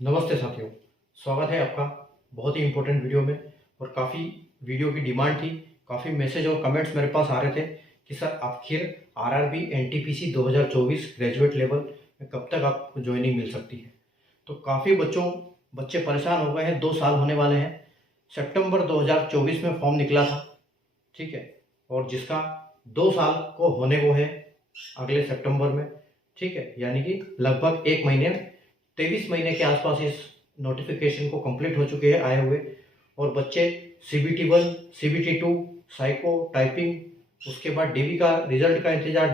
नमस्ते साथियों, स्वागत है आपका बहुत ही इम्पोर्टेंट वीडियो में। और काफ़ी वीडियो की डिमांड थी, काफ़ी मैसेज और कमेंट्स मेरे पास आ रहे थे कि सर आखिर आरआरबी एनटीपीसी 2024 ग्रेजुएट लेवल में कब तक आपको ज्वाइनिंग मिल सकती है। तो काफ़ी बच्चे परेशान हो गए हैं। 2 साल होने वाले हैं। सितंबर 2024 में फॉर्म निकला था, ठीक है, और जिसका 2 साल को होने को है अगले सितंबर में, ठीक है, यानी कि लगभग 1 महीने 23 महीने के आसपास इस नोटिफिकेशन को कंप्लीट हो चुके हैं आए हुए। और बच्चे CBT1, CBT2, साइको, टाइपिंग, उसके बाद डीवी का रिजल्ट का इंतजार,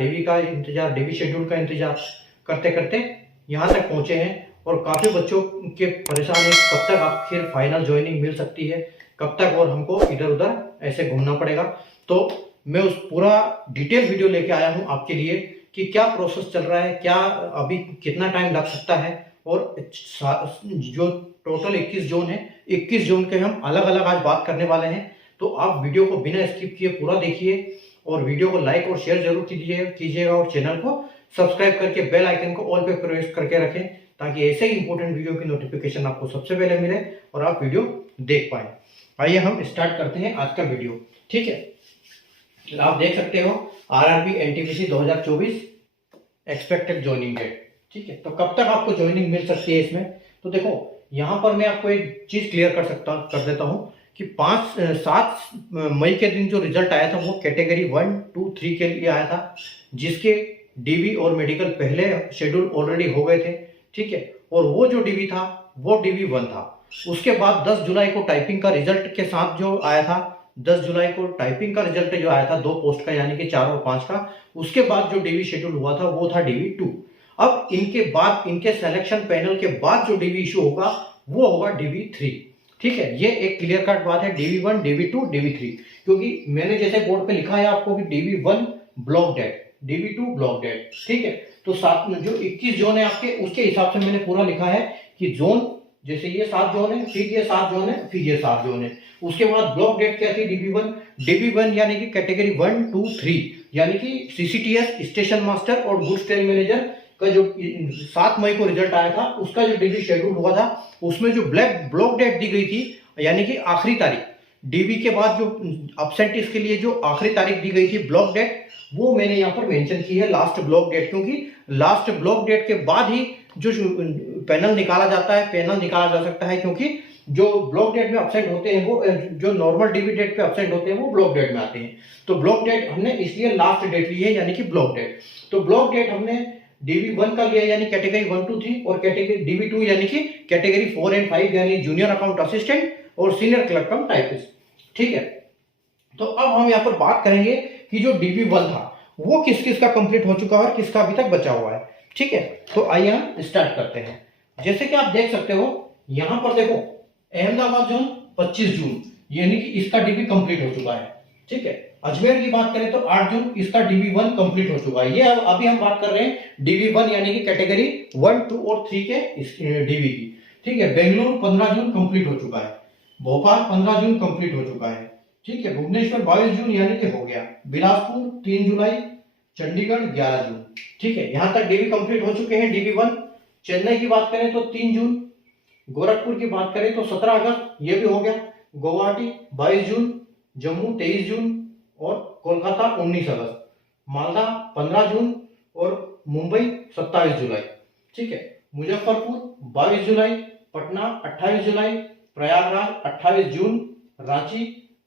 डीवी शेड्यूल का इंतजार करते करते यहाँ तक पहुँचे हैं। और काफ़ी बच्चों के परेशान है कब तक आखिर फाइनल ज्वाइनिंग मिल सकती है, कब तक और हमको इधर उधर ऐसे घूमना पड़ेगा। तो मैं उस पूरा डिटेल वीडियो लेके आया हूँ आपके लिए कि क्या प्रोसेस चल रहा है, क्या अभी कितना टाइम लग सकता है। और जो टोटल 21 जोन है, 21 जोन के हम अलग अलग आज बात करने वाले हैं। तो आप वीडियो को बिना स्किप किए पूरा देखिए और वीडियो को लाइक और शेयर जरूर कीजिएगा और चैनल को सब्सक्राइब करके बेल आइकन को ऑल पे प्रेस करके रखें ताकि ऐसे ही इंपॉर्टेंट वीडियो की नोटिफिकेशन आपको सबसे पहले मिले और आप वीडियो देख पाए। आइए हम स्टार्ट करते हैं आज का वीडियो, ठीक है। आप देख सकते हो RRB NTPC 2024 expected joining date, ठीक है। तो कब तक आपको ज्वाइनिंग मिल सकती है इसमें, तो देखो यहाँ पर मैं आपको एक चीज क्लियर कर देता हूँ कि 7 मई के दिन जो रिजल्ट आया था वो कैटेगरी 1, 2, 3 के लिए आया था, जिसके डीवी और मेडिकल पहले शेड्यूल ऑलरेडी हो गए थे, ठीक है। और वो जो डीवी था वो डीवी 1 था। उसके बाद 10 जुलाई को टाइपिंग का रिजल्ट के साथ जो आया था, 10 जुलाई को टाइपिंग का रिजल्ट जो आया था 2 पोस्ट का, यानी कि 4 और 5 का। उसके बाद जो डीवी शेड्यूल हुआ था वो था डीवी 2। अब इनके बाद, इनके सिलेक्शन पैनल के बाद जो डीवी इशू होगा वो होगा डीवी 3, ठीक है। ये एक क्लियर कट बात है, डीवी 1, डीवी 2, डीवी 3, क्योंकि मैंने जैसे बोर्ड पे लिखा है आपको कि DV 1 block date, DV 2 block date, ठीक है। तो सात जो 21 जोन है आपके, उसके हिसाब से मैंने पूरा लिखा है कि जोन जैसे ये 7 जोन है, फिर ये 7 जोन है, फिर ये 7 जोन है। उसके बाद ब्लॉक डेट क्या थी, डीवी 1 यानी कि कैटेगरी 1, 2, 3, यानी कि CCTS स्टेशन मास्टर और गुड्स ट्रेन मैनेजर का जो 7 मई को रिजल्ट आया था उसका जो डीवी शेड्यूल हुआ था उसमें जो ब्लॉक डेट दी गई थी, यानी कि आखिरी तारीख, डीवी के बाद जो अब्सेंटीज के लिए जो आखिरी तारीख दी गई थी ब्लॉक डेट, वो मैंने यहाँ पर मेंशन की है लास्ट ब्लॉक डेट, क्योंकि लास्ट ब्लॉक डेट के बाद ही जो पैनल निकाला जाता है, पैनल निकाला जा सकता है, क्योंकि जो ब्लॉक डेट में अब्सेंट होते हैं वो जो नॉर्मल डीवी डेट पे अब्सेंट होते हैं वो ब्लॉक डेट में आते हैं। तो ब्लॉक डेट हमने इसलिए लास्ट डेट ली है, यानी कि ब्लॉक डेट। तो ब्लॉक डेट हमने डीवी 1 का लिया यानी कैटेगरी 1, 2, 3, और कैटेगरी डीवी 2 यानी कि कैटेगरी 4 एंड 5 यानी जूनियर अकाउंट असिस्टेंट और सीनियर क्लर्क कम टाइपिस्ट, ठीक है। तो अब हम यहाँ पर बात करेंगे कि जो डीवी 1 था वो किस किस का कंप्लीट हो चुका है और किसका अभी तक बचा हुआ है, ठीक है। तो आइए हम स्टार्ट करते हैं। जैसे कि आप देख सकते हो यहाँ पर देखो अहमदाबाद जोन 25 जून यानी कि इसका डीवी कंप्लीट हो चुका है, ठीक है। अजमेर की बात करें तो 8 जून इसका डीवी 1 कंप्लीट हो चुका है। ये अभी हम बात कर रहे हैं डीवी 1 यानी कि कैटेगरी 1, 2 और 3 के डीवी की, ठीक है। बेंगलुरु 15 जून कंप्लीट हो चुका है, भोपाल 15 जून कंप्लीट हो चुका है, ठीक है। भुवनेश्वर 22 जून यानी कि हो गया, बिलासपुर 3 जुलाई, चंडीगढ़ 11 जून, ठीक है। यहां तक डीवी कंप्लीट हो चुके हैं डीवी 1। चेन्नई की बात करें तो 3 जून, गोरखपुर की बात करें तो 17 अगस्त, ये भी हो गया। गुवाहाटी 22 जून, जम्मू 23 जून और कोलकाता 19 अगस्त, मालदा 15 जून और मुंबई 27 जुलाई, ठीक है। मुजफ्फरपुर 22 जुलाई, पटना 28 जुलाई, प्रयागराज 28 जून, रांची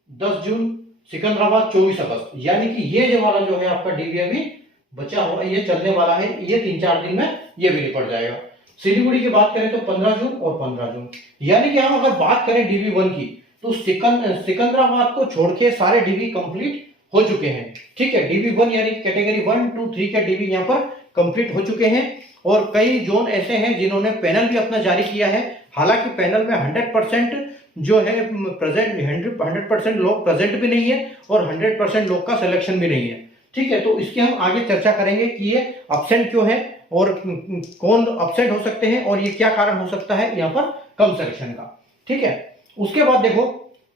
10 जून, सिकंदराबाद 24 अगस्त, यानी कि ये जो वाला जो है आपका डीवी अभी बचा हुआ है, ये चलने वाला है, ये 3-4 दिन में ये भी निपट जाएगा। सिलीगुड़ी की बात करें तो 15 जून और 15 जून, यानी कि हम अगर बात करें डीवी 1 की तो सिकंदराबाद को छोड़ के सारे डीवी कंप्लीट हो चुके हैं, ठीक है। डीवी 1 यानी कैटेगरी 1, 2, 3 के डीवी यहाँ पर कंप्लीट हो चुके हैं। और कई जोन ऐसे हैं जिन्होंने पैनल भी अपना जारी किया है। हालांकि पैनल में 100% जो है प्रेजेंट, 100% लोग प्रेजेंट भी नहीं है और 100% लोग का सिलेक्शन भी नहीं है, ठीक है। तो इसकी हम आगे चर्चा करेंगे कि ये अपसेंट क्यों है और कौन अपसेंट हो सकते हैं और ये क्या कारण हो सकता है यहाँ पर कम सिलेक्शन का, ठीक है। उसके बाद देखो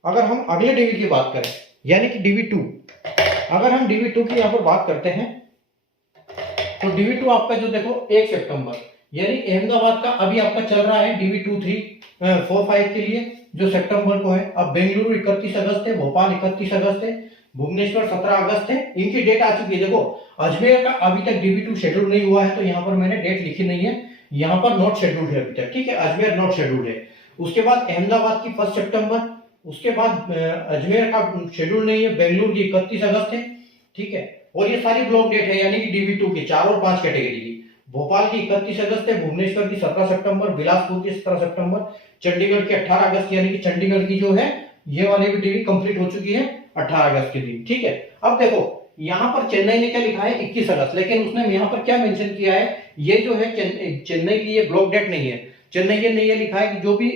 अगर हम अगले डीवी की बात करें यानी कि डीवी 2, अगर हम डीवी 2 की यहाँ पर बात करते हैं तो डीवी 2 आपका जो देखो 1 सितंबर यानी अहमदाबाद का अभी आपका चल रहा है DV2345 के लिए जो सितंबर को है। अब बेंगलुरु 31 अगस्त है, भोपाल 31 अगस्त है, भुवनेश्वर 17 अगस्त है, इनकी डेट आ चुकी है। देखो अजमेर का अभी तक DV2 शेड्यूल नहीं हुआ है, तो यहाँ पर मैंने डेट लिखी नहीं है, यहाँ पर नॉट शेड्यूल्ड है अभी तक, ठीक है, अजमेर नॉट शेड्यूल्ड है। उसके बाद अहमदाबाद की 1 सितंबर, उसके बाद अजमेर का शेड्यूल नहीं है, बेंगलुरु की 31 अगस्त है, ठीक है। और ये सारी ब्लॉक डेट है, यानी कि DV2 की 4 और 5 कैटेगरी की। भोपाल की 31 अगस्त है, भुवनेश्वर की 17 सितंबर, बिलासपुर की 17 सितंबर, चंडीगढ़ की 18 अगस्त, यानी कि चंडीगढ़ की जो है ये वाली भी डिग्री कंप्लीट हो चुकी है 18 अगस्त के दिन, ठीक है। अब देखो यहाँ पर चेन्नई ने क्या लिखा है 21 अगस्त, लेकिन उसने यहाँ पर क्या मेंशन किया है, ये जो है चेन्नई की ये ब्लॉक डेट नहीं है। चेन्नई के नहीं, ये लिखा है कि जो भी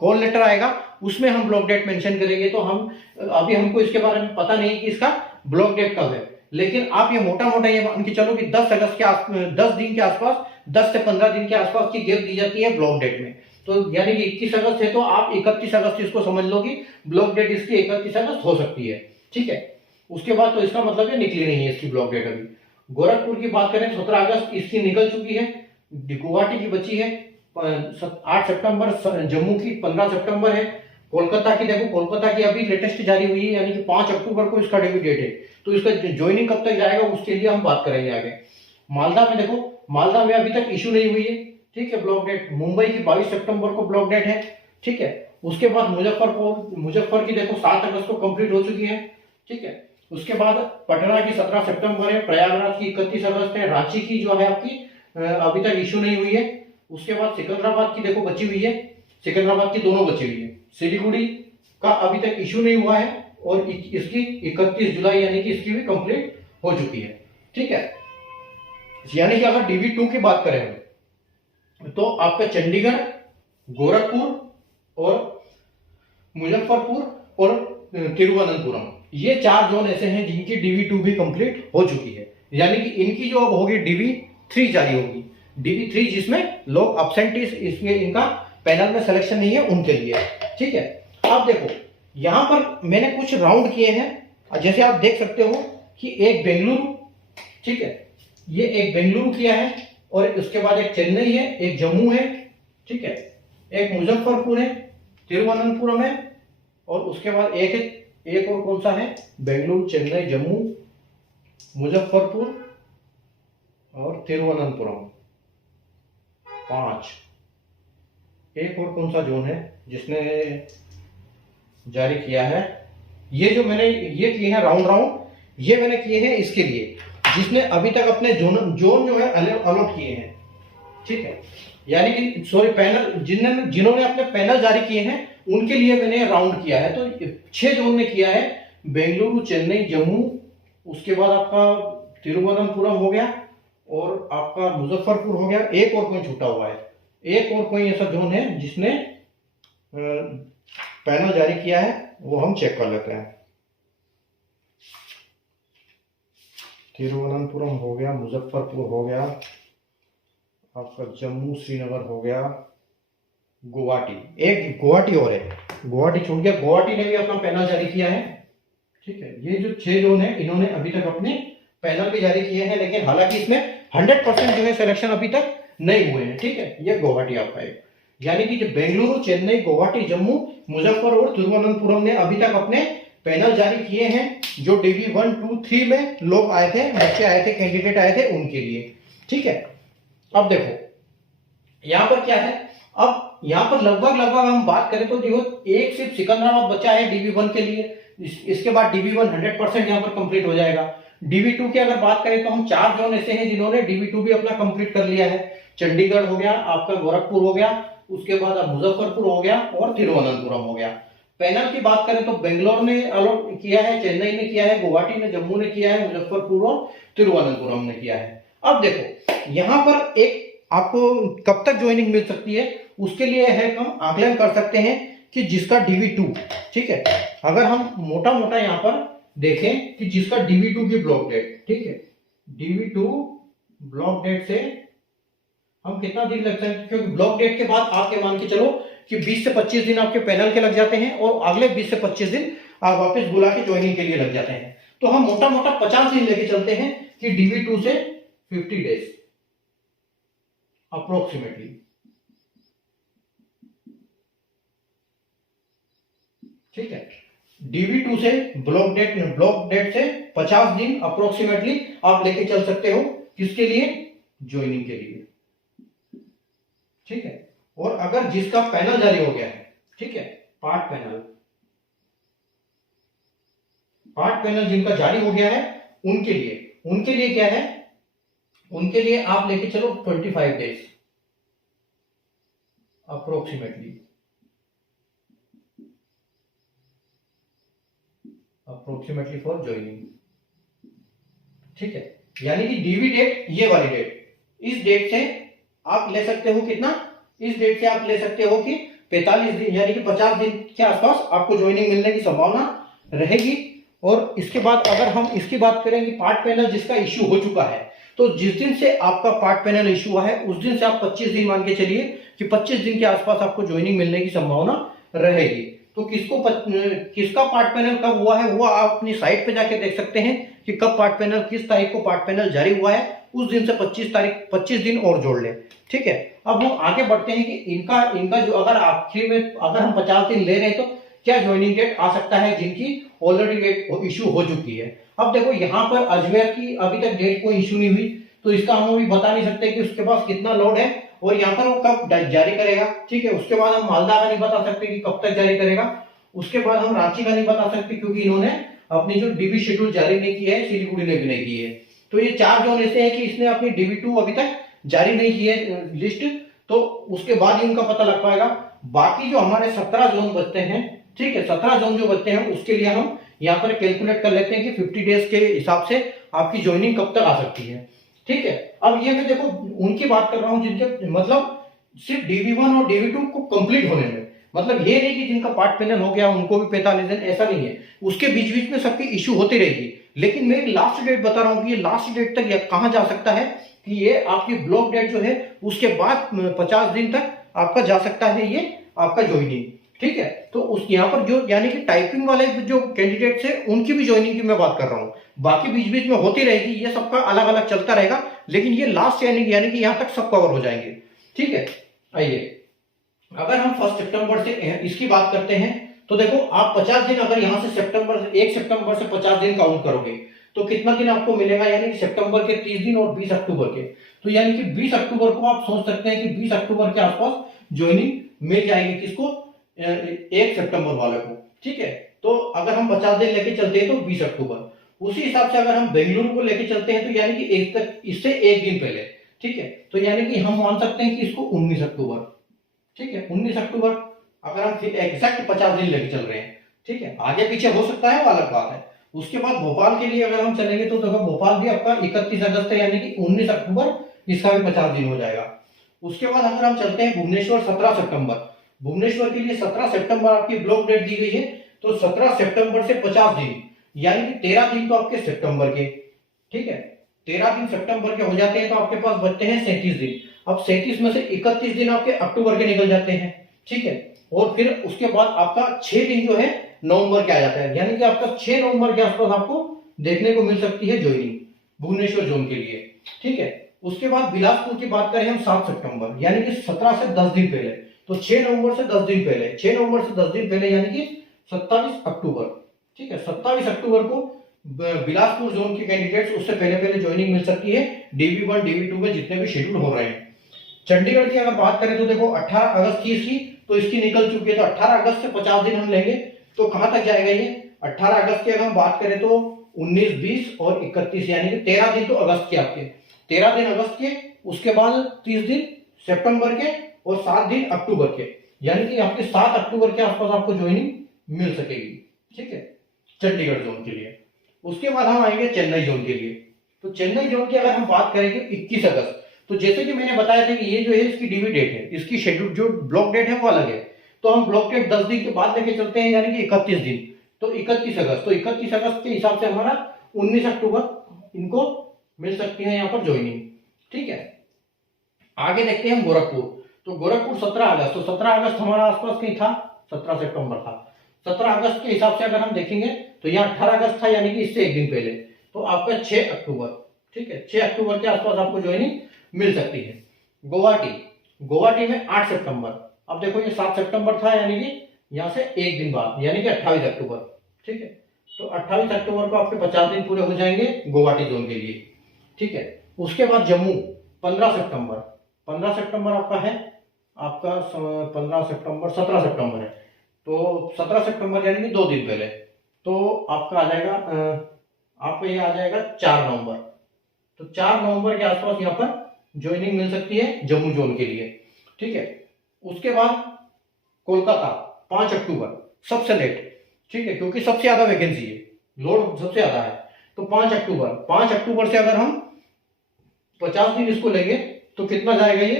कॉल लेटर आएगा उसमें हम ब्लॉक डेट मेंशन करेंगे। तो हम अभी हमको इसके बारे में पता नहीं कि इसका ब्लॉक डेट कब है, लेकिन आप ये मोटा मोटा ये मान के चलो कि 10 अगस्त के 10 दिन के आसपास, 10 से 15 दिन के आसपास की गैप दी जाती है ब्लॉक डेट में। तो यानी कि 21 अगस्त है तो आप 31 अगस्त इसको समझ लो कि ब्लॉक डेट इसकी 31 अगस्त हो सकती है, ठीक है। उसके बाद तो इसका मतलब ये निकली नहीं है इसकी ब्लॉक डेट अभी। गोरखपुर की बात करें 17 अगस्त इसकी निकल चुकी है, गुवाहाटी की बची है 8 सितंबर, जम्मू की 15 सितंबर है, कोलकाता की देखो, कोलकाता की अभी लेटेस्ट जारी हुई है, यानी कि 5 अक्टूबर को इसका डेब्यू डेट है। तो इसका ज्वाइनिंग कब तक जाएगा उसके लिए हम बात करेंगे आगे। मालदा में देखो, मालदा में अभी तक इशू नहीं हुई है, ठीक है, ब्लॉक डेट। मुंबई की 22 सितंबर को ब्लॉक डेट है, ठीक है। उसके बाद मुजफ्फर की देखो 7 अगस्त को कंप्लीट हो चुकी है, ठीक है। उसके बाद पटना की 17 सितंबर है, प्रयागराज की 31 अगस्त है, रांची की जो है आपकी अभी तक इशू नहीं हुई है। उसके बाद सिकंदराबाद की देखो बची हुई है, सिकंदराबाद की दोनों बची हुई है। सिलीगुड़ी का अभी तक इशू नहीं हुआ है और इसकी 31 जुलाई यानी कि इसकी भी कंप्लीट हो चुकी है, ठीक है। यानी कि अगर DV2 की बात करें तो आपका चंडीगढ़, गोरखपुर और मुजफ्फरपुर और तिरुवनंतपुरम, ये 4 जोन ऐसे हैं जिनकी DV2 भी कंप्लीट हो चुकी है। यानी कि इनकी जो अब होगी DV3 जारी होगी, DV3 जिसमें लोग अब्सेंटीज इसमें इनका पैनल में सिलेक्शन नहीं है उनके लिए, ठीक है। अब देखो यहां पर मैंने कुछ राउंड किए हैं, जैसे आप देख सकते हो कि एक बेंगलुरु, ठीक है, ये एक बेंगलुरु किया है, और उसके बाद एक चेन्नई है, एक जम्मू है, ठीक है, एक मुजफ्फरपुर है, तिरुवनंतपुरम है, और उसके बाद एक और कौन सा है, बेंगलुरु, चेन्नई, जम्मू, मुजफ्फरपुर और तिरुवनंतपुरम, 5। एक और कौन सा जोन है जिसने जारी किया है, ये जो मैंने ये किए हैं राउंड, ये मैंने किए हैं इसके लिए जिसने अभी तक अपने जोन जो है अलॉट किए हैं, ठीक है। यानी कि सॉरी पैनल जिन्होंने अपने पैनल जारी किए हैं उनके लिए मैंने राउंड किया है। तो 6 जोन ने किया है, बेंगलुरु, चेन्नई, जम्मू, उसके बाद आपका तिरुवनंतपुरम हो गया और आपका मुजफ्फरपुर हो गया। एक और कोई छूटा हुआ है, एक और कोई ऐसा जोन है जिसने पैनल जारी किया है, वो हम चेक कर लेते हैं। तिरुवनंतपुरम हो गया, मुजफ्फरपुर हो गया, आपका जम्मू श्रीनगर हो गया, गुवाहाटी, एक गुवाहाटी और है, गुवाहाटी छूट गया, गुवाहाटी ने भी अपना पैनल जारी किया है, ठीक है। ये जो 6 जोन है इन्होंने अभी तक अपने पैनल भी जारी किए हैं, लेकिन हालांकि इसमें 100% जो है सिलेक्शन अभी तक नहीं हुए हैं, ठीक है। ये गुवाहाटी आपका है, यानी कि जो बेंगलुरु, चेन्नई, गुवाहाटी, जम्मू, मुजफ्फर और तिरुवनंतपुरम ने अभी तक अपने पैनल जारी किए हैं, जो DV1, 2, 3 में लोग आए थे, बच्चे आए थे, कैंडिडेट आए थे उनके लिए, ठीक है। अब देखो यहां पर क्या है, अब यहां पर लगभग हम बात करें तो देखो एक सिर्फ सिकंदराबाद बचा है DV1 के लिए, इसके बाद DV1 100% यहां पर कंप्लीट हो जाएगा। DV2 की अगर बात करें तो हम 4 जोन ऐसे हैं जिन्होंने DV2 भी अपना कंप्लीट कर लिया है। चंडीगढ़ हो गया, आपका गोरखपुर हो गया, उसके बाद अब मुजफ्फरपुर हो गया और तिरुवनंतपुरम हो गया। पैनल की बात करें तो बेंगलोर ने अलॉट किया है, चेन्नई ने किया है, गुवाहाटी ने, जम्मू ने किया है, मुजफ्फरपुर और तिरुवनंतपुरम ने किया है। अब देखो यहां पर एक आपको कब तक ज्वाइनिंग मिल सकती है उसके लिए है हम आकलन कर सकते हैं कि जिसका DV2, ठीक है, अगर हम मोटा यहां पर देखें कि जिसका DV2 की ब्लॉक डेट, ठीक है, DV2 ब्लॉक डेट से हम कितना दिन लगता है, क्योंकि ब्लॉक डेट के बाद आप ये मान के चलो कि 20 से 25 दिन आपके पैनल के लग जाते हैं और अगले 20 से 25 दिन आप वापस बुला के ज्वाइनिंग के लिए लग जाते हैं। तो हम मोटा 50 दिन लेके चलते हैं कि DV2 से 50 डेज। अप्रोक्सीमेटली। ठीक है, DV2 से ब्लॉक डेट से 50 दिन अप्रोक्सीमेटली आप लेके चल सकते हो। किसके लिए? ज्वाइनिंग के लिए। ठीक है, और अगर जिसका पैनल जारी हो गया है, ठीक है, पार्ट पैनल जिनका जारी हो गया है उनके लिए क्या है, उनके लिए आप लेके चलो 25 डेज अप्रोक्सीमेटली फॉर ज्वाइनिंग। ठीक है, यानी कि डीवी डेट, ये वाली डेट, इस डेट से आप ले सकते हो कितना? इस डेट से आप ले सकते हो कि 45 दिन यानी कि 50 दिन के आसपास आपको ज्वाइनिंग मिलने की संभावना रहेगी। और इसके बाद अगर हम इसकी बात करें कि पार्ट पैनल जिसका इश्यू हो चुका है, तो जिस दिन से आपका पार्ट पैनल इश्यू हुआ है उस दिन से आप 25 दिन मान के चलिए कि 25 दिन के आसपास आपको ज्वाइनिंग मिलने की संभावना रहेगी। तो किसका पार्ट पैनल कब हुआ है वो आप अपनी साइट पे जाके देख सकते हैं कि कब पार्ट पैनल, किस तारीख को पार्ट पैनल जारी हुआ है, उस दिन से 25 दिन और जोड़ लें। ठीक है, अब हम आगे बढ़ते हैं कि इनका जो अगर आखिर में अगर हम 50 दिन ले रहे हैं तो क्या ज्वाइनिंग डेट आ सकता है जिनकी ऑलरेडी डेट इशू हो चुकी है। अब देखो यहाँ पर अजमेर की अभी तक डेट कोई इशू नहीं हुई, तो इसका हम अभी बता नहीं सकते कि उसके पास कितना लोड है और यहाँ पर वो कब जारी करेगा। ठीक है, उसके बाद हम मालदा का नहीं बता सकते कि कब तक जारी करेगा। उसके बाद हम रांची का नहीं बता सकते क्योंकि इन्होंने अपनी जो डीबी शेड्यूल जारी नहीं की है, सिलीगुड़ी ने भी नहीं की है। तो ये 4 जोन ऐसे है कि इसने अपनी DV2 अभी तक जारी नहीं की है लिस्ट, तो उसके बाद ही उनका पता लग पाएगा। बाकी जो हमारे 17 जोन बचते हैं, ठीक है, 17 जोन जो बचते हैं उसके लिए हम यहाँ पर कैलकुलेट कर लेते हैं कि 50 डेज के हिसाब से आपकी ज्वाइनिंग कब तक आ सकती है। ठीक है, अब ये मैं देखो उनकी बात कर रहा हूँ जिनके मतलब सिर्फ DV1 और DV2 को कंप्लीट होने में, मतलब ये नहीं कि जिनका पार्ट पैनल हो गया उनको भी 45 दिन, ऐसा नहीं है। उसके बीच बीच में सबकी इश्यू होती रहेगी, लेकिन मैं लास्ट डेट बता रहा हूँ कि ये लास्ट डेट तक कहां जा सकता है कि ये आपकी ब्लॉक डेट जो है उसके बाद 50 दिन तक आपका जा सकता है ये आपका ज्वाइनिंग। ठीक है, तो उस यहाँ पर जो यानी कि टाइपिंग वाले जो कैंडिडेट्स है उनकी भी ज्वाइनिंग की मैं बात कर रहा हूँ। बाकी बीच बीच में होती रहेगी, ये सबका अलग अलग चलता रहेगा, लेकिन ये लास्ट यानी कि यहाँ तक सब कवर हो जाएंगे। ठीक है, आइए अगर हम 1 सितंबर से इसकी बात करते हैं तो देखो आप 50 दिन अगर यहाँ से 1 सितंबर से 50 दिन काउंट करोगे तो कितना दिन आपको मिलेगा, यानी कि सितंबर के 30 दिन और 20 अक्टूबर के, तो यानी कि 20 अक्टूबर को आप सोच सकते हैं कि 20 अक्टूबर के आसपास ज्वाइनिंग मिल जाएगी। किसको? 1 सितंबर वाले को। ठीक है, तो अगर हम 50 दिन लेके चलते हैं तो 20 अक्टूबर, उसी हिसाब से अगर हम बेंगलुरु को लेके चलते हैं तो यानी कि इससे एक दिन पहले। ठीक है, तो यानी कि हम मान सकते हैं कि इसको 19 अक्टूबर। ठीक है, 19 अक्टूबर अगर हम एग्जैक्ट 50 दिन लेके चल रहे हैं। ठीक है, आगे पीछे हो सकता है वो अलग बात है। उसके बाद भोपाल के लिए अगर हम चलेंगे तो देखो भोपाल भी आपका 31 अगस्त है, यानी कि 19 अक्टूबर इसका भी 50 दिन हो जाएगा। उसके बाद अगर हम चलते हैं भुवनेश्वर, 17 सितंबर, भुवनेश्वर के लिए 17 सितंबर आपकी ब्लॉक डेट दी गई है, तो 17 सितंबर से 50 दिन यानी कि 13 दिन तो आपके सितंबर के। ठीक है, 13 दिन सितंबर के हो जाते हैं तो आपके पास बचते हैं 37 दिन। अब 37 में से 31 दिन आपके अक्टूबर के निकल जाते हैं। ठीक है, और फिर उसके बाद आपका 6 दिन जो है नवंबर के आ जाता है, यानी कि आपका 6 नवंबर के आसपास आपको देखने को मिल सकती है ज्वाइनिंग भुवनेश्वर जोन के लिए। ठीक है, उसके बाद बिलासपुर की बात करें हम 7 सितंबर, यानी कि 17 से 10 दिन पहले, तो 6 नवंबर से 10 दिन पहले, 6 नवंबर से 10 दिन पहले यानी कि 27 अक्टूबर। ठीक है, 27 अक्टूबर को बिलासपुर जोन के कैंडिडेट्स उससे पहले ज्वाइनिंग मिल सकती है DV1 DV2 में जितने भी शेड्यूल हो रहे हैं। चंडीगढ़ की अगर बात करें तो देखो 18 अगस्त की इसकी तो इसकी निकल चुकी है, तो 18 अगस्त से 50 दिन हम लेंगे तो कहां तक जाएगा ये? 18 अगस्त की अगर हम बात करें तो 19, 20 और 31, यानी कि 13 दिन तो अगस्त के आपके, 13 दिन अगस्त के, उसके बाद 30 दिन सितंबर के और 7 दिन अक्टूबर के, यानी कि आपके 7 अक्टूबर के आसपास आपको ज्वाइनिंग मिल सकेगी। ठीक है, चंडीगढ़ जोन के लिए। उसके बाद हम आएंगे चेन्नई जोन के लिए, तो चेन्नई जोन की अगर हम बात करेंगे 21 अगस्त, तो जैसे कि मैंने बताया था कि ये जो है इसकी डीवी डेट है, इसकी शेड्यूल जो ब्लॉक डेट है वो अलग है, तो हम ब्लॉक डेट 10 दिन के बाद लेके चलते हैं, यानी कि 31 दिन, तो 31 अगस्त, तो 31 अगस्त के हिसाब से हमारा 19 अक्टूबर इनको मिल सकती है यहाँ पर ज्वाइनिंग। ठीक है, आगे देखते हैं हम गोरखपुर, तो गोरखपुर 17 अगस्त, तो 17 अगस्त हमारा आसपास कहीं था, 17 सितंबर था, 17 अगस्त के हिसाब से अगर हम देखेंगे तो यहाँ 18 अगस्त था, यानी कि इससे एक दिन पहले, तो आपका 6 अक्टूबर। ठीक है, 6 अक्टूबर के आसपास आपको ज्वाइनिंग मिल सकती है। गुवाहाटी, गुवाहाटी में 8 सितंबर। अब देखो ये 7 सितंबर था, यानी कि यहाँ से एक दिन बाद, यानी कि 28 अक्टूबर। ठीक है, तो 28 अक्टूबर को आपके 50 दिन पूरे हो जाएंगे गुवाहाटी जोन के लिए। ठीक है, उसके बाद जम्मू 15 सितंबर, 15 सितंबर आपका है, आपका 15 सितंबर 17 सितंबर है, तो 17 सितंबर यानी कि 2 दिन पहले, तो आपका आ जाएगा आपको ये आ जाएगा 4 नवंबर। तो 4 नवंबर के आसपास यहाँ पर ज्वाइनिंग मिल सकती है जम्मू जोन के लिए। ठीक है, उसके बाद कोलकाता 5 अक्टूबर, सबसे लेट। ठीक है, क्योंकि सबसे ज्यादा वैकेंसी है, लोड सबसे ज्यादा है। तो 5 अक्टूबर, 5 अक्टूबर से अगर हम 50 दिन इसको लेंगे तो कितना जाएगा ये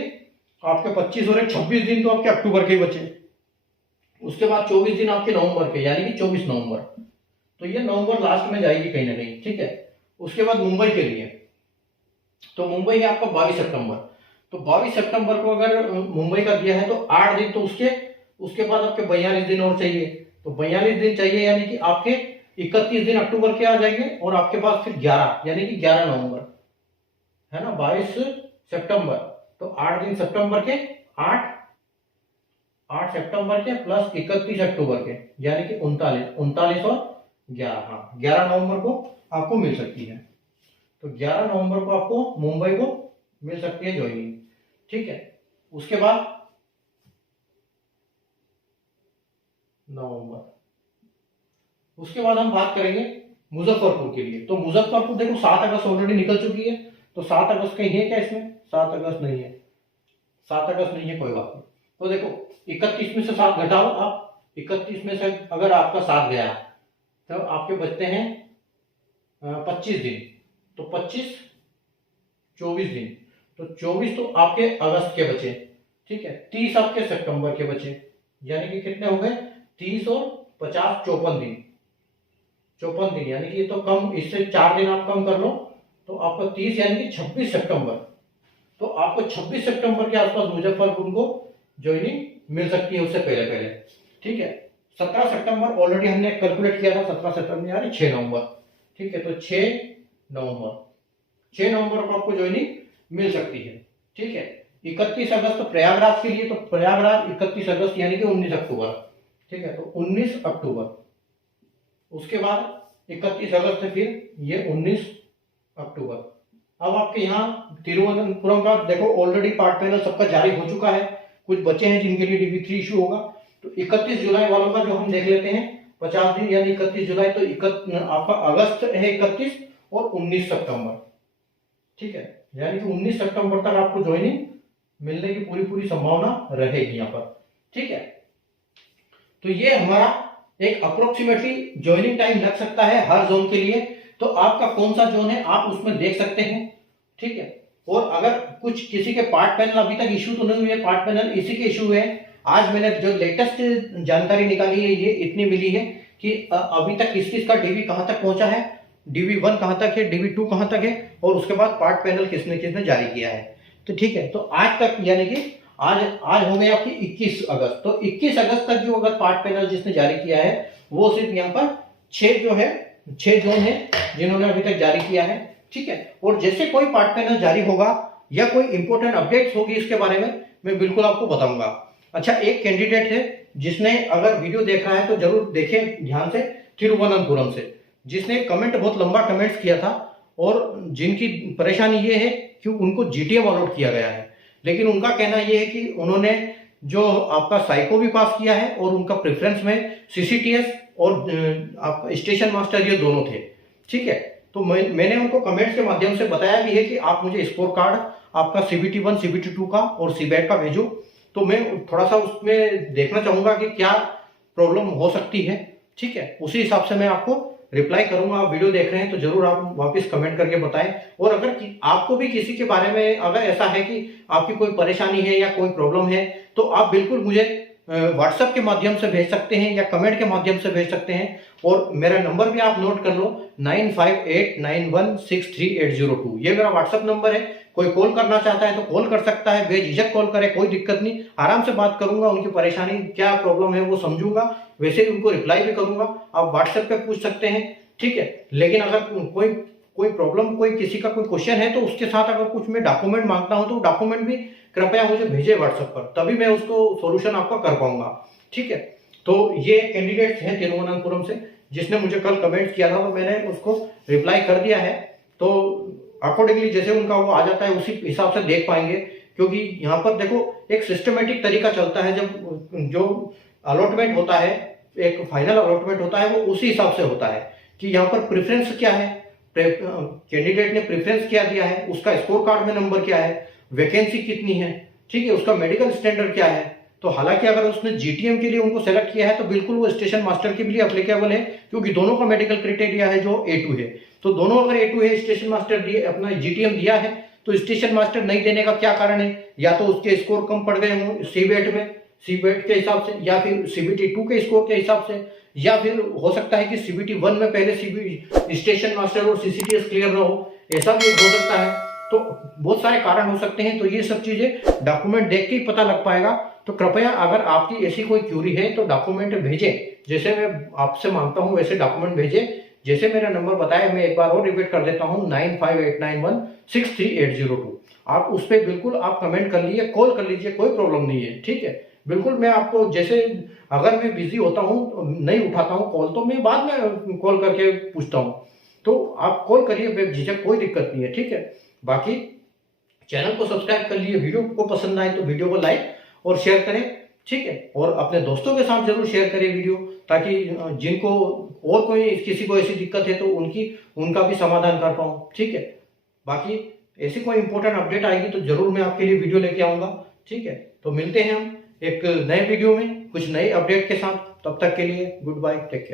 आपके 25 और 26 दिन तो आपके अक्टूबर के ही बचे। उसके बाद 24 दिन आपके नवंबर के, यानी कि 24 नवंबर। तो ये नवंबर लास्ट में जाएगी कहीं ना कहीं। ठीक है, उसके बाद मुंबई के लिए, तो मुंबई है आपका 22 सितंबर। तो 22 सितंबर को अगर मुंबई का दिया है तो 8 दिन, तो उसके बाद आपके 42 दिन और चाहिए। तो 42 दिन चाहिए, यानी कि आपके 31 दिन अक्टूबर के आ जाएंगे, और आपके पास फिर 11, यानी कि 11 नवंबर है ना, 22 सितंबर। तो 8 दिन सितंबर के, 8 सितंबर के प्लस 31 अक्टूबर के, यानी कि 39 और 11, हाँ 11 नवंबर को आपको मिल सकती है। तो 11 नवंबर को आपको मुंबई को मिल सकती है ज्वाइनिंग। ठीक है, उसके बाद नवंबर, उसके बाद हम बात करेंगे मुजफ्फरपुर के लिए। तो मुजफ्फरपुर देखो 7 अगस्त ऑलरेडी निकल चुकी है, तो 7 अगस्त कहीं है क्या इसमें? 7 अगस्त नहीं है, 7 अगस्त नहीं है, कोई बात नहीं। तो देखो 31 में से 7 घटाओ आप, 31 में से अगर आपका 7 गया तो आपके बचते हैं 25 दिन, तो 25 24 दिन, तो 24 तो आपके अगस्त के बचे। ठीक है, 30 आपके सितंबर के बचे, यानी कि कितने हो गए? 30 और 50 54 दिन, 54 दिन, यानी कि ये तो कम, इससे 4 दिन आप कम कर लो तो आपको 30 यानी कि 26 सितंबर। तो आपको 26 सितंबर के आसपास मुजफ्फरपुर को ज्वाइनिंग मिल सकती है, उससे पहले पहले। ठीक है, 17 सितंबर ऑलरेडी हमने कैलकुलेट किया था, 17 सितंबर यानी 6 नवंबर। ठीक है, तो 6 नवंबर को आपको ज्वाइनिंग मिल सकती है। ठीक है, 31 अगस्त प्रयागराज के लिए, तो प्रयागराज 31 अगस्त यानी कि 19 अक्टूबर। ठीक है, तो 19 अक्टूबर, उसके बाद 31 अगस्त है, फिर ये 19 अक्टूबर। अब आपके यहाँ तिरुवनंतपुरम का देखो ऑलरेडी पार्ट पैनल सबका जारी हो चुका है, कुछ बचे हैं जिनके लिए DB3 इशू होगा। तो 31 जुलाई वालों का जो हम देख लेते हैं, 50 दिन यानी 31 जुलाई, तो आपका अगस्त है 31 और 19 सितंबर। ठीक है, यानी कि 19 सितंबर तक आपको ज्वाइनिंग मिलने की पूरी संभावना रहेगी यहाँ पर। ठीक है, तो ये हमारा एक अप्रोक्सीमेटली ज्वाइनिंग टाइम लग सकता है हर जोन के लिए। तो आपका कौन सा जोन है आप उसमें देख सकते हैं। ठीक है, और अगर कुछ किसी के पार्ट पैनल अभी तक इशू तो नहीं हुए, पार्ट पैनल इसी के इशू है। आज मैंने जो लेटेस्ट जानकारी निकाली है ये इतनी मिली है कि अभी तक किस किस का DB कहां तक पहुंचा है, DB1 कहां तक है, DB2 कहां तक है, और उसके बाद पार्ट पैनल किसने किसने जारी किया है। तो ठीक है, तो आज तक यानी कि आज हो गई आपकी 21 अगस्त। तो 21 अगस्त तक जो अगर पार्ट पैनल जिसने जारी किया है वो सिर्फ यहाँ पर 6 जोन है जिन्होंने अभी तक जारी किया है। ठीक है, और जैसे कोई पार्ट पैनल जारी होगा या कोई इंपॉर्टेंट अपडेट्स होगी इसके बारे में मैं बिल्कुल आपको बताऊंगा। अच्छा, एक कैंडिडेट है जिसने, अगर वीडियो देख रहा है तो जरूर देखें ध्यान से, तिरुवनंतपुरम से, जिसने कमेंट, बहुत लंबा कमेंट्स किया था, और जिनकी परेशानी ये है कि उनको GTM अलॉट किया गया है, लेकिन उनका कहना यह है कि उन्होंने जो आपका साइको भी पास किया है और उनका प्रेफरेंस में CCTS और आपका स्टेशन मास्टर ये दोनों थे। ठीक है, तो मैंने उनको कमेंट्स के माध्यम से बताया भी है कि आप मुझे स्कोर कार्ड आपका CBT1 CBT2 का और CBAT का भेजो, तो मैं थोड़ा सा उसमें देखना चाहूंगा कि क्या प्रॉब्लम हो सकती है। ठीक है, उसी हिसाब से मैं आपको रिप्लाई करूंगा। आप वीडियो देख रहे हैं तो जरूर आप वापस कमेंट करके बताएं, और अगर आपको भी किसी के बारे में अगर ऐसा है कि आपकी कोई परेशानी है या कोई प्रॉब्लम है तो आप बिल्कुल मुझे व्हाट्सएप के माध्यम से भेज सकते हैं या कमेंट के माध्यम से भेज सकते हैं। और मेरा नंबर भी आप नोट कर लो, 9589163802, ये मेरा व्हाट्सएप नंबर है। कोई कॉल करना चाहता है तो कॉल कर सकता है, बेझिझक कॉल करे, कोई दिक्कत नहीं, आराम से बात करूंगा, उनकी परेशानी क्या प्रॉब्लम है वो समझूंगा, वैसे ही उनको रिप्लाई भी करूंगा। आप व्हाट्सएप पे पूछ सकते हैं। ठीक है, लेकिन अगर कोई कोई प्रॉब्लम, कोई किसी का कोई क्वेश्चन है तो उसके साथ अगर कुछ मैं डॉक्यूमेंट मांगता हूं तो डॉक्यूमेंट भी कृपया मुझे भेजे व्हाट्सएप पर, तभी मैं उसको सॉल्यूशन आपका कर पाऊंगा। ठीक है, तो ये कैंडिडेट है तिरुवनंतपुरम से जिसने मुझे कल कमेंट किया था, तो मैंने उसको रिप्लाई कर दिया है। तो अकॉर्डिंगली जैसे उनका वो आ जाता है उसी हिसाब से देख पाएंगे, क्योंकि यहाँ पर देखो एक सिस्टमेटिक तरीका चलता है। जब जो अलॉटमेंट होता है, एक फाइनल अलॉटमेंट होता है, वो उसी हिसाब से होता है कि यहाँ पर प्रेफरेंस क्या है, कैंडिडेट ने प्रेफरेंस क्या दिया है, उसका स्कोर कार्ड में नंबर क्या है, वैकेंसी कितनी है, ठीक है, उसका मेडिकल स्टैंडर्ड क्या है। तो हालांकि अगर उसने जीटीएम के लिए उनको सेलेक्ट किया है तो बिल्कुल वो स्टेशन मास्टर के लिए अप्लीकेबल है, क्योंकि दोनों का मेडिकल क्राइटेरिया है जो A2 है। तो दोनों अगर A2 है, स्टेशन मास्टर दिए अपना जीटीएम दिया है, तो स्टेशन मास्टर नहीं देने का क्या कारण है? या तो उसके स्कोर कम पड़ गए हों सीबेट में, सीबेट के हिसाब से, या फिर सीबीटी 2 के स्कोर के हिसाब से, या फिर हो सकता है कि सीबीटी 1 में पहले स्टेशन मास्टर और सीसीटीएस क्लियर ना हो, ऐसा भी हो सकता है। तो बहुत सारे कारण हो सकते हैं, तो ये सब चीजें डॉक्यूमेंट देख के ही पता लग पाएगा। तो कृपया अगर आपकी ऐसी कोई क्यूरी है तो डॉक्यूमेंट भेजें, जैसे मैं आपसे मांगता हूं वैसे डॉक्यूमेंट भेजें। जैसे मेरा नंबर बताया, मैं एक बार और रिपीट कर देता हूं, 9589163802। आप उस पर बिल्कुल आप कमेंट कर लीजिए, कॉल कर लीजिए, कोई प्रॉब्लम नहीं है। ठीक है, बिल्कुल मैं आपको, जैसे अगर मैं बिजी होता हूँ, नहीं उठाता हूँ कॉल, तो मैं बाद में कॉल करके पूछता हूँ, तो आप कॉल करिए बेझिझक, कोई दिक्कत नहीं है। ठीक है, बाकी चैनल को सब्सक्राइब कर लिए, वीडियो को पसंद आए तो वीडियो को लाइक और शेयर करें। ठीक है, और अपने दोस्तों के साथ जरूर शेयर करें वीडियो, ताकि जिनको और कोई किसी को ऐसी दिक्कत है तो उनका भी समाधान कर पाऊँ। ठीक है, बाकी ऐसी कोई इंपॉर्टेंट अपडेट आएगी तो जरूर मैं आपके लिए वीडियो लेके आऊंगा। ठीक है, तो मिलते हैं हम एक नए वीडियो में कुछ नए अपडेट के साथ। तब तक के लिए गुड बाय, टेक केयर।